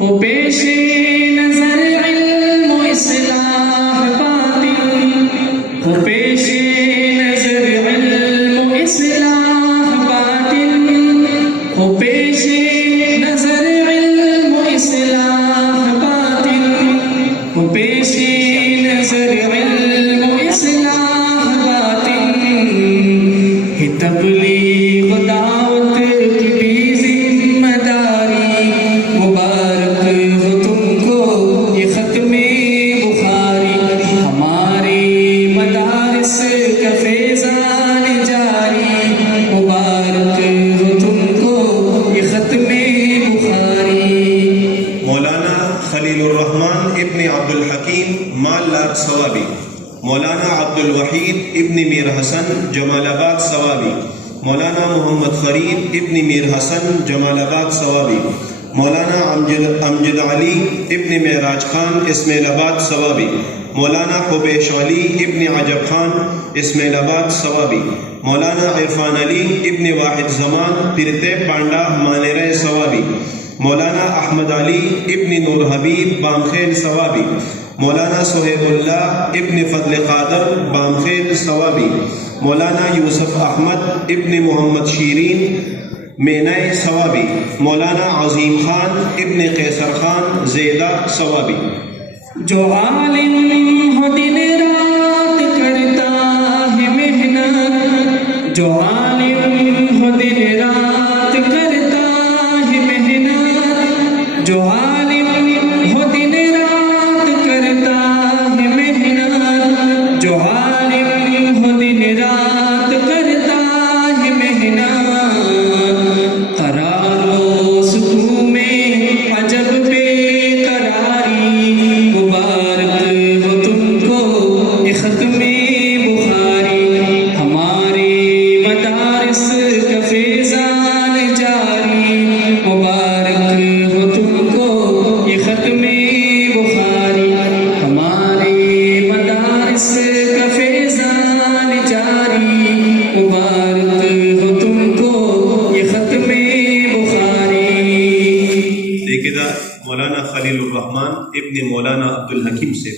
وہ پیش نظر علم و اصلاح باطن، وہ پیش نظر علم و اصلاح باطن، وہ پیش نظر علم و اصلاح باطن، وہ پیش نظر علم و اصلاح باطن، ہے تبلیغ دعوت کی بھی ذمہ داری، مبارک ہو تم کو یہ ختم بخاری، ہماری مدارس کا فیضان جاری، مبارک ہو تم کو یہ ختم بخاری۔ مولانا خلیل الرحمن ابن عبد الحکیم مال لاکھ ثوابی، مولانا عبد الوحید ابن میر حسن جمال آباد ثوابی، مولانا محمد فرید ابن میر حسن جمال آباد ثوابی، مولانا امجد علی ابن معراج خان اسماعیل آباد ثوابی، مولانا حبیش علی ابن عجب خان اسماعیل آباد ثوابی، مولانا عرفان علی ابن واحد زمان ترتے پانڈا مانیرہ ثوابی، مولانا احمد علی ابن نور حبیب بامخیل ثوابی، مولانا سہیب اللہ ابن فضل قادر بامخیل ثوابی، مولانا یوسف احمد ابن محمد شیرین مینہ ثوابی، مولانا عظیم خان ابن قیصر خان زیدہ ثوابی۔ جو عالم ہو دن رات کرتا ہے محنت، جو عالم ہو دن رات کرتا ہے محنت، جو عالم ہو دن رات کرتا ہے محنت، جو عالم ہو دن رات کرتا ہے محنت، قرار و سکون میں عجب بے قراری، مبارک ہو تم کو یہ ختم بخاری، ہمارے مدارس کا فیضان جاری، مبارک ہو تم کو یہ ختم بخاری، ہمارے مدارس کا فیضان جاری، مبارک ہو تم کو یہ ختم بخاری۔ دیکھیے مولانا خلیل الرحمن ابن مولانا عبد الحکیم سے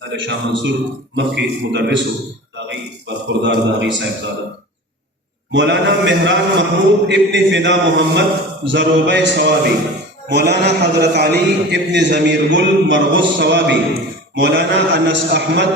دار شاہ منصور مکی مدرس داغی برخوردار داغی صاحبزادہ، مولانا مہران محمود ابن فدا محمد زروبہ ثوابی، مولانا حضرت علی ابن ضمیر گل مرغوث ثوابی، مولانا انس احمد